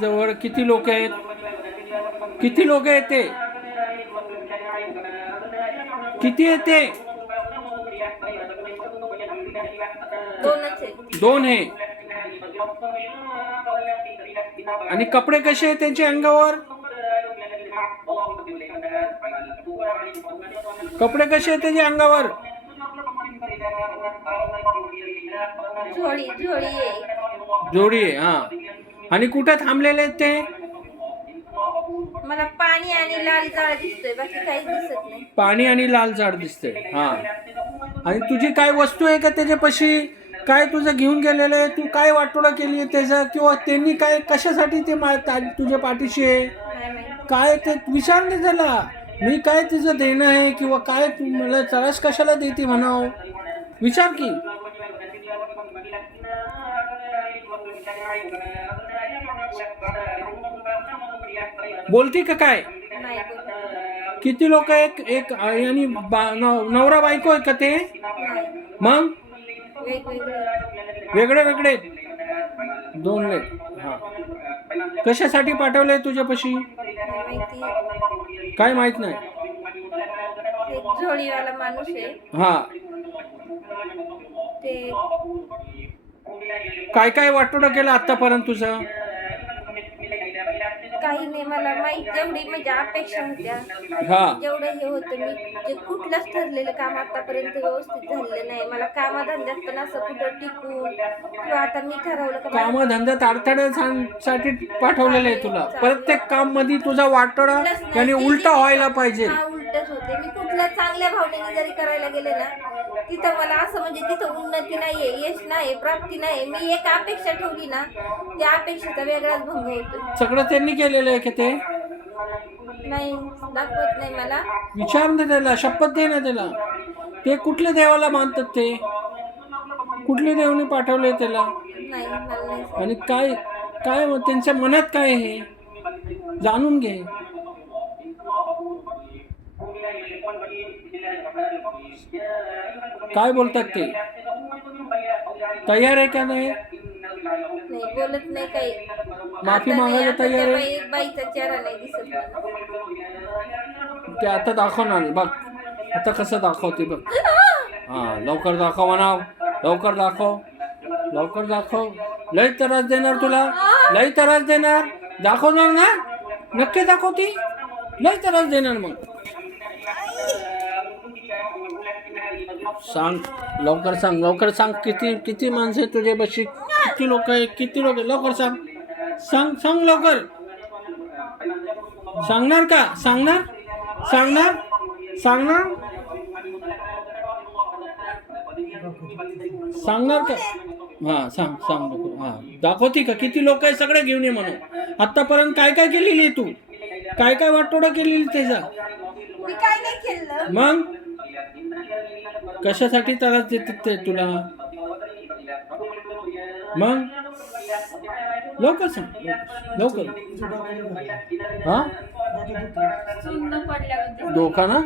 जवळ किती लोक आहेत? किती लोक आहेत ते? किती आहेत ते? दोनच आहे. दोन आहे. आणि कपडे कसे आहेत त्यांच्या अंगावर? कपडे कसे आहेत त्याच्या अंगावर? झोळी झोळी आहे. जोडी आहे. हा. आणि कुठे थांबलेले आहेत ते? मला पाणी आणि लाल जाळ दिसतोय, बाकी काहीच दिसत नाही. पाणी आणि लाल झाड दिसते. हा. आणि तुझी काय वस्तू आहे का त्याच्यापाशी? काय तुझं घेऊन गेलेलं आहे? तू काय वाटोळा केली त्याचं, किंवा त्यांनी काय कशासाठी ते तुझ्या पाठीशी आहे? नाही माहिती. काय ते विचार नाही त्याला. मी काय तिचं देणं आहे, किंवा काय तू मला त्रास कशाला देते म्हणाव? विचार की. बोलती का काय? नाही बोलत. किती लोक आहेत? एक आणि नवरा बायको आहे का ते? नाही. मग वेगवेगळे. वेगळे वेगळे दोन ले. हा. कशासाठी पाठवलंय तुझ्यापाशी? नाही माहिती. काय माहित नाही. एक झोळीवाला माणूस आहे हा. ते. काय काय वाटोळं केलं आतापर्यंत तुझं? काही नाही, मला माहित जेवढी म्हणजे अपेक्षा होत्या हा. जेवढं हे होतं, मी जे कुठलंच ठरलेलं काम आतापर्यंत व्यवस्थित झालेलं नाही. मला कामाधंद्यात पण असं कुठं टिकून, किंवा आता मी ठरवलं का मला कामधंद्यात अडथळ्यासाठी पाठवलेलं आहे तुला. प्रत्येक काम मध्ये तुझा वाटोळा कुठलंच नाही. आणि ते उलटा व्हायला पाहिजे. हा, उलटच होते. मी कुठल्या चांगल्या भावनेने जरी करायला गेले ना, तिथं मला असं म्हणजे तिथं उन्नती नाहीये, यश नाही, प्राप्ती नाही. मी एक अपेक्षा ठेवली ना, त्या अपेक्षेचा वेगळाच भंग होतो. सगळं त्यांनी केलेलं आहे की ते? नाही दाखवत नाही मला. विचार ना त्याला, शपथ दे ना त्याला. ते कुठल्या देवाला मानतात ते? कुठल्या देवाने पाठवलंय त्याला? नाही, मला नाही. आणि काय काय त्यांच्या मनात काय आहे जाणून घे. काय बोलतात ते? तयार आहे का नाही? नाही बोलत नाही काही. माफी आता नाही, मागायला आता तयार त्या आहे? बाईचा चेहरा नाही दिसत मला. ते आता दाखवणार बघ. आता कसं दाखवते बघ. हा, लवकर दाखव म्हणाव. लवकर दाखव. लवकर दाखव. लय त्रास देणार तुला. लय त्रास देणार. दाखवणार ना? नक्की दाखवती. लय त्रास देणार मग. सांग लवकर, सांग लवकर, सांग. किती किती माणसं आहे तुझ्या बशी? किती लोक आहे? किती लोक आहे? लवकर सांग. सांग सांग लवकर. सांगणार का? सांगणार? सांगणार? सांगणार? सांगणार का? हा, सांग सांग लवकर. हा, दाखवती का? किती लोक आहे? सगळे घेऊन ये म्हणून. आतापर्यंत काय काय केलेली आहे तू? काय काय वाटोडा केलेली त्याचा? मी काय नाही केलं. मग कशासाठी त्रास देतात ते तुला? मग लवकर सांग. लवकर. हा, सुन्न पडल्यावर धोका ना?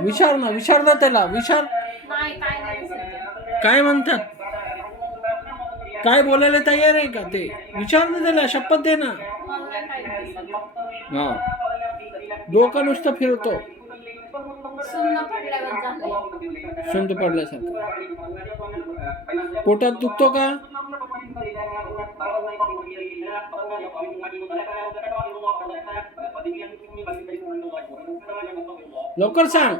विचार ना, विचार ना त्याला. विचार. नाही, काय नाही दिसत. काय म्हणतात? काय बोलायला तयार आहे का ते? विचार ना त्याला, शपथ दे ना. मला काय दिसत. हा, डोका नुसतं फिरतो. सुन्न पडल्यावर झालंय. सुंद पडल्यासारखं. पोटात दुखतो का? लवकर सांग.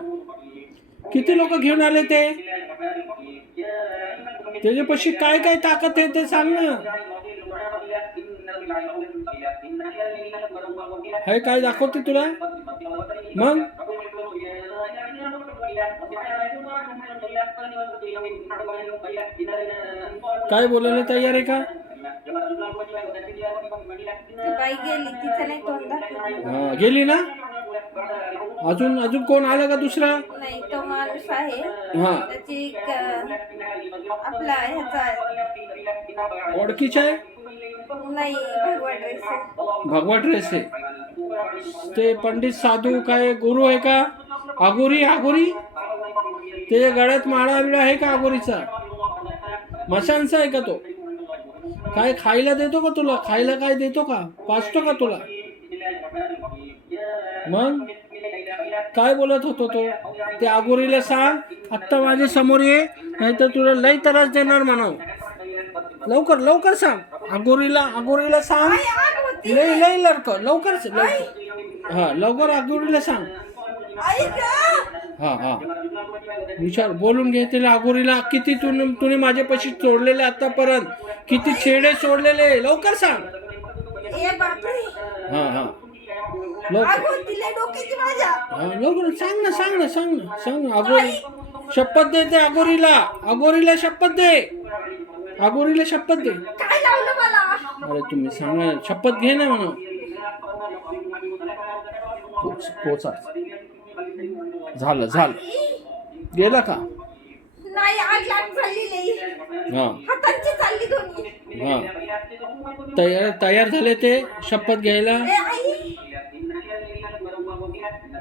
किती लोक घेऊन आले ते? त्याच्यापाशी काय काय ताकद आहे ते सांग ना. हे काय दाखवते तुला? मग काय बोलायला तयार आहे का? ती बाई गेली, तिचं नाही तोंड दाखवत. हा, गेली ना? अजून अजून कोण आलं का दुसरा? नाही, तो माणूस आहे. हा, त्याची एक आपला ह्याचा ओळखीचा आहे? नाही, भगवा ड्रेस आहे. भगवा ड्रेस आहे. ते पंडित साधू काय गुरु आहे का? आगोरी आगोरी? त्याच्या गळ्यात माळा बिळा आहे का आगोरीचा? मशांचा आहे का तो? काय खायला देतो का तुला? खायला काय देतो का? पाचतो का तुला? मग काय बोलत होतो तो? ते अगोरीला सांग आत्ता माझ्या समोर ये, नाही तर तुला लई त्रास देणार म्हणाव. लवकर लवकर सांग. अगोरीला सांग. लई लई लवकर लवकर. हा लवकर अगोरीला सांग. हा हा विचार, बोलून घे तिला. अगोरीला किती तुम्ही माझ्यापाशी सोडलेले आतापर्यंत, किती छेडे सोडलेले, लवकर सांग. हा हा लवकर सांग ना. अगोरी शपथ दे ते अगोरीला शपथ दे. अरे तुम्ही सांगा, शपथ घे ना म्हणा. पोचा झालं गेला का? नाही, आग चालली. हा हातांची चालली दोन्ही. हा तयार झाले ते शपथ घ्यायला,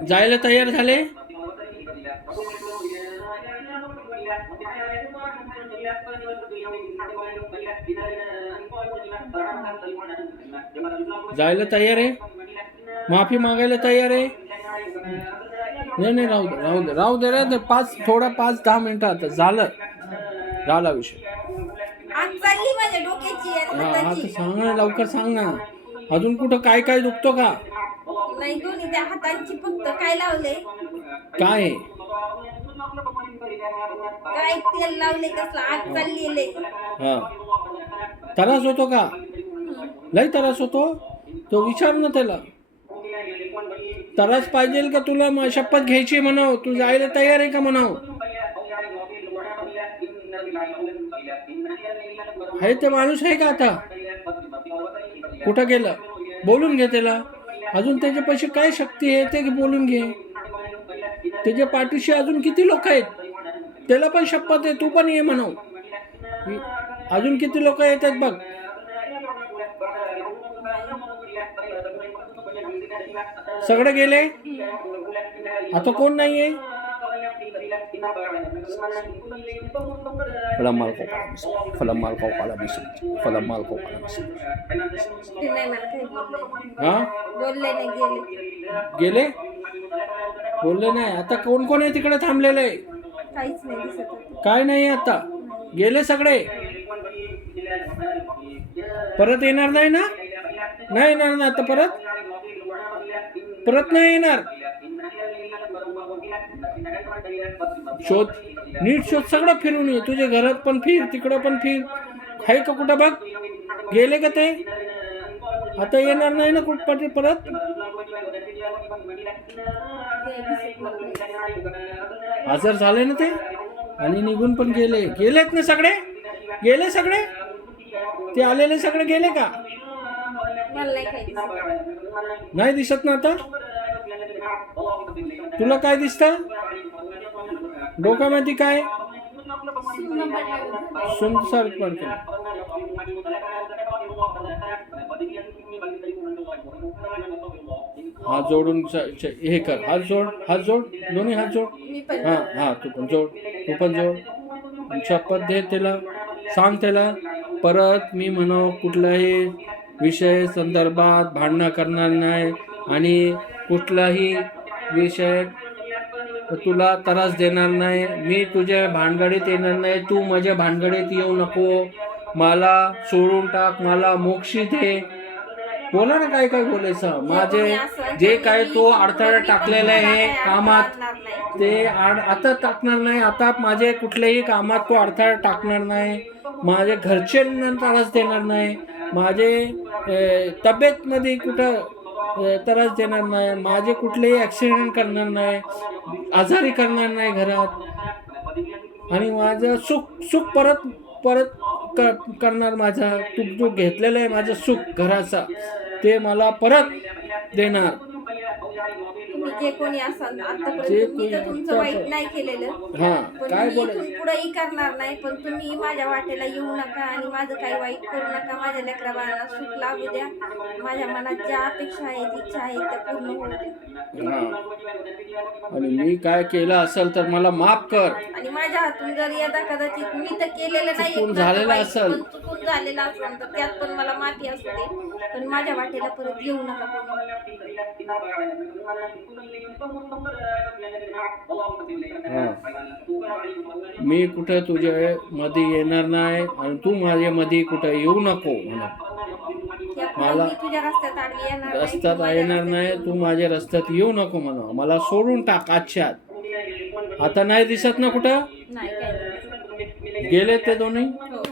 जायला तयार झाले. जायला तयार आहे, माफी मागायला तयार आहे. नाही राहू दे रे. 5-10 मिनिटं आता झाला विषय. आग चालली माझ्या डोक्याची आणि हा हाताची. तर सांग ना, लवकर सांग ना. अजून कुठं काय दुखतो का? नाही, दोन्ही त्या हातांची फक्त. काय लावले? काय काय तेल लावले? कसलं? आग चालली. हा त्रास होतो का? लई त्रास होतो. तो विचार ना त्याला. त्रास पाहिजे का तुला? शपथ घ्यायची म्हणाव. तू जायला तयार आहे का म्हणाव? आहे ते माणूस आहे का आता? कुठं गेलं? बोलून घे त्याला. अजून त्याच्यापाशी काय शक्ती आहे ते बोलून घे. त्याच्या पाठीशी अजून किती लोक आहेत? त्याला पण शपथ आहे, तू पण ये म्हणाव. अजून किती लोक येतात बघ. सगळे गेले, आता कोण नाहीये. फलमाल को काला मिश्र. हा बोलले नाही, गेले. बोलले नाही. आता कोण आहे तिकडे थांबलेले? काहीच नाही दिसत. काय नाही आता, गेले सगळे. परत येणार नाही ना? नाही येणार ना आता परत नाही येणार. नीट शोध, सगळं फिरून ये. तुझ्या घरात पण फिर, तिकडं पण फिर. आहे का कुठं बघ? गेले का ते? आता येणार नाही ना कुठं परत? हजर झाले ना ते, आणि निघून पण गेलेत ना सगळे. गेले सगळे, ते आलेले सगळे गेले का? नाही दिसत ना आता. तुला काय दिसतं डोक्यामध्ये? काय सुंदर पडतो. हात जोडून हे कर. हात जोड दोन्ही हात जोड. हा तू पण जोड. शपथ दे त्याला. सांग त्याला परत मी म्हणाव कुठलाही विषय संदर्भात भांडणं करणार नाही, आणि कुठलाही विषय तुला त्रास देणार नाही. मी तुझ्या भानगडीत येणार नाही, तू माझ्या भानगडीत येऊ नको. मला सोडून टाक, मला मोक्षी दे. बोला ना काय बोलायचं. माझे जे काय तो अडथळा टाकलेला आहे कामात, ते आता टाकणार नाही. आता माझे कुठल्याही कामात तो अडथळा टाकणार नाही. माझे घरच्यांना त्रास देणार नाही. माझे तब्येतमध्ये कुठं त्रास देणार नाही. माझे कुठलेही ॲक्सिडेंट करणार नाही, आजारी करणार नाही घरात. आणि माझं सुख परत करणार. माझा तू घेतलेलं आहे माझं सुख घराचा, ते मला परत देणार. जे कोणी असाल जे आतापर्यंत मी तर कोणी तुमचं वाईट नाही केलेलं, हा पण काय मी बोलायचं इथून पुढेही करणार नाही. पण तुम्ही माझ्या वाटेला येऊ नका आणि माझं काही वाईट करू नका. माझ्या लेकरा बाळांना सुख लागू द्या. माझ्या मनात ज्या अपेक्षा आहेत, इच्छा आहेत त्या पूर्ण होऊ द्या. हा आणि मी काय केलं असेल तर मला माफ कर. आणि माझ्या हातून जर यदा कदाचित मी तर केलेलं नाही चुकून झालेलं असेल. पण चुकून झालेलं असेल तर त्यात पण मला माफी असू दे. पण माझ्या वाटेला परत येऊ नका कोणी. हा मी कुठं तुझ्या मध्ये येणार नाही आणि तू माझ्या मध्ये कुठं येऊ नको म्हणून मला मी तुझ्या रस्त्यात आडवी येणार नाही, तू रस्त्यात माझ्या येणार रस्त्यात नाही. येऊ तू माझ्या रस्त्यात येऊ नको म्हणून मला सोडून टाक आजच्यात. आता नाही दिसत ना कुठं नाही काय नाही. गेले ते दोन्ही. हो.